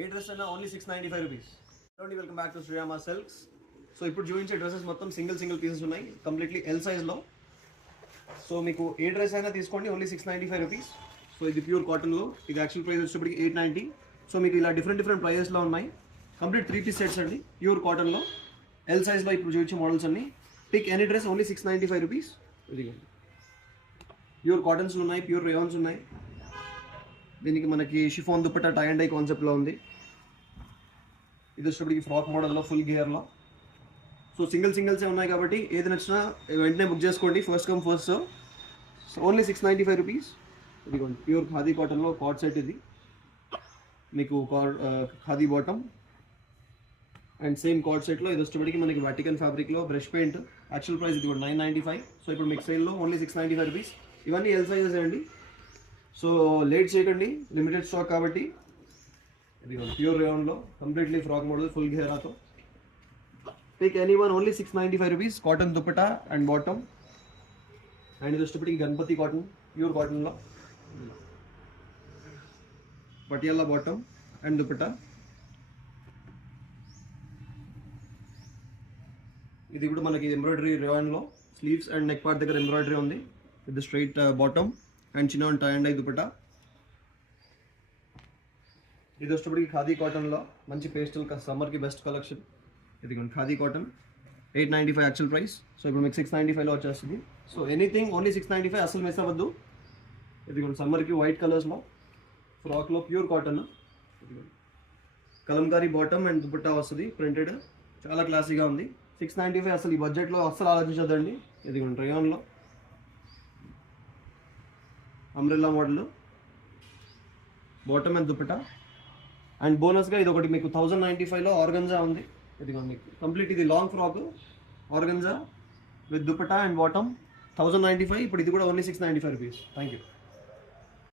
ఏ dress అయినా only 695 rupees. Welcome back to Srirama silks. So ఇప్పుడు చూపించే డ్రెస్సెస్ మొత్తం సింగిల్ పీసెస్ ఉన్నాయి, కంప్లీట్లీ ఎల్ సైజ్లో. సో మీకు ఏ డ్రెస్ అయినా తీసుకోండి, ఓన్లీ 695 రూపీస్. సో ఇది ప్యూర్ కాటన్లో, ఇది యాక్చువల్ ప్రైస్ వచ్చేప్పటికి 890. సో మీకు ఇలా డిఫరెంట్ ప్రైజెస్లో ఉన్నాయి. కంప్లీట్ 3 పీస్ సెట్స్ అండి, ప్యూర్ కాటన్లో ఎల్ సైజ్లో. ఇప్పుడు చూపించే మోడల్స్ అన్ని pick any dress only 695 rupees. ఇదిగోండి, ప్యూర్ కాటన్స్ ఉన్నాయి, ప్యూర్ రేయాన్స్ ఉన్నాయి. దీనికి మనకి chiffon dupatta tie and dye కాన్సెప్ట్లో ఉంది. ఇది వచ్చేప్పటికి ఫ్రాక్ మోడల్లో ఫుల్ గేర్లో. సో సింగిల్సే ఉన్నాయి కాబట్టి ఏది నచ్చినా వెంటనే బుక్ చేసుకోండి, first come first serve. So only 695 rupees. ఇదిగోండి ప్యూర్ ఖాదీ కాటన్లో కార్డ్ సెట్. ఇది మీకు khadi bottom and same card సెట్లో. ఇది వచ్చేప్పటికి మనకి వాటికన్ ఫ్యాబ్రిక్లో బ్రష్ పెయింట్. యాక్చువల్ ప్రైస్ ఇది కూడా 995. సో ఇప్పుడు మీకు సేల్లో ఓన్లీ 695 రూపీస్. ఇవన్నీ ఎల్ సైజెస్ అండి. సో లేట్ చేయకండి, లిమిటెడ్ స్టాక్ కాబట్టి. ఇదిగోండి ప్యూర్ రేయాన్లో కంప్లీట్లీ ఫ్రాక్ మోడల్ ఫుల్ ఘేరాతో. Take any one, only 695 rupees. Cotton dupatta and bottom. And ఇది వచ్చేప్పటికి గణపతి కాటన్, ప్యూర్ కాటన్లో పటియాలా బాటమ్ అండ్ దుపట్టా. ఇది కూడా మనకి ఎంబ్రాయిడరీ రేయాన్లో, స్లీవ్స్ అండ్ నెక్ పార్ట్ దగ్గర ఎంబ్రాయిడరీ ఉంది. ఇది స్ట్రైట్ బాటమ్ అండ్ చిన్న టై అండ్ డై దుపట్టా. ఇది వచ్చేప్పటికి ఖాదీ కాటన్లో మంచి పేస్టల్ సమ్మర్కి బెస్ట్ కలెక్షన్. ఇదిగోండి khadi cotton, 895 actual price. So ఇప్పుడు మీకు 695లో వచ్చేస్తుంది. సో ఎనీథింగ్ ఓన్లీ 695, అసలు మిస్ అవ్వద్దు. ఇదిగోండి సమ్మర్కి వైట్ కలర్స్లో ఫ్రాక్లో ప్యూర్ కాటన్. ఇదిగోండి కలంకారీ బాటమ్ అండ్ దుపట్టా వస్తుంది ప్రింటెడ్, చాలా క్లాసీగా ఉంది. 695 అసలు ఈ బడ్జెట్లో అస్సలు ఆలోచించద్దండి. ఇదిగోండి రేయాన్లో umbrella model bottom and dupatta. And బోనస్గా ఇది ఒకటి మీకు 1095లో ఆర్గంజా ఉంది. ఇదిగోండి కంప్లీట్ ఇది long frock organza with dupatta and bottom 1095. ఇప్పుడు ఇది కూడా ఓన్లీ 695 రూపీస్. Thank you.